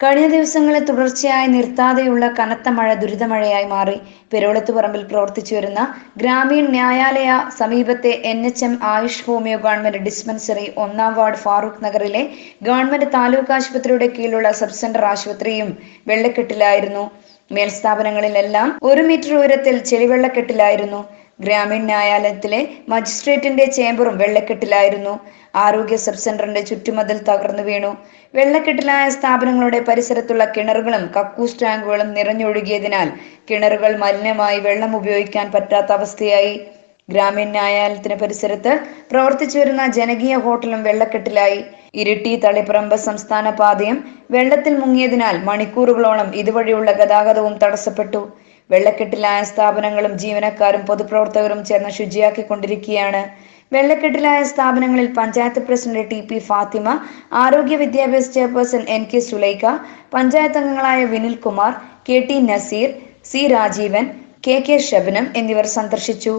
കഴിഞ്ഞ ദിവസങ്ങളിൽ തുടർച്ചയായി നിർത്താതെയുള്ള കനത്ത മഴ ദുരിതമഴയായി മാറി. പെരോളത്ത് പറമ്പിൽ പ്രവർത്തിച്ചു വരുന്ന ഗ്രാമീൺ ന്യായാലയ സമീപത്തെ N H M AYUSH homoeo government dispensary ഒന്നാം വാർഡ് ഫാറൂഖ് നഗറിലെ ഗവൺമെന്റ് താലൂക്ക് ആശുപത്രിയുടെ കീഴിലുള്ള സബ് സെന്റർ ആശുപത്രിയും വെള്ളക്കെട്ടിലായിരുന്നു. മേൽസ്ഥാപനങ്ങളിലെല്ലാം ഒരു മീറ്റർ ഉയരത്തിൽ ചെളിവെള്ളക്കെട്ടിലായിരുന്നു. ഗ്രാമീൺ ന്യായാലയത്തിലെ മജിസ്ട്രേറ്റിന്റെ ചേംബറും വെള്ളക്കെട്ടിലായിരുന്നു. ആരോഗ്യ സബ് സെന്ററിന്റെ ചുറ്റുമതിൽ തകർന്നു വീണു. വെള്ളക്കെട്ടിലായ സ്ഥാപനങ്ങളുടെ പരിസരത്തുള്ള കിണറുകളും കക്കൂസ് ടാങ്കുകളും നിറഞ്ഞൊഴുകിയതിനാൽ കിണറുകൾ മലിനമായി വെള്ളം ഉപയോഗിക്കാൻ പറ്റാത്ത അവസ്ഥയായി. ഗ്രാമീൺ ന്യായാലയത്തിന് പരിസരത്ത് പ്രവർത്തിച്ചു വരുന്ന ജനകീയ ഹോട്ടലും വെള്ളക്കെട്ടിലായി. ഇരിട്ടി തളിപ്പറമ്പ് സംസ്ഥാന പാതയും വെള്ളത്തിൽ മുങ്ങിയതിനാൽ മണിക്കൂറുകളോളം ഇതുവഴിയുള്ള ഗതാഗതവും തടസ്സപ്പെട്ടു. വെള്ളക്കെട്ടിലായ സ്ഥാപനങ്ങളും ജീവനക്കാരും പൊതുപ്രവർത്തകരും ചേർന്ന് ശുചിയാക്കിക്കൊണ്ടിരിക്കുകയാണ്. വെള്ളക്കെട്ടിലായ സ്ഥാപനങ്ങളിൽ panchayat president T P Fathima ആരോഗ്യ വിദ്യാഭ്യാസ chairperson N K Sulaikha panchayat അംഗങ്ങളായ Vinil Kumar K T Naseer C Rajeevan K K Shabnam എന്നിവർ സന്ദർശിച്ചു.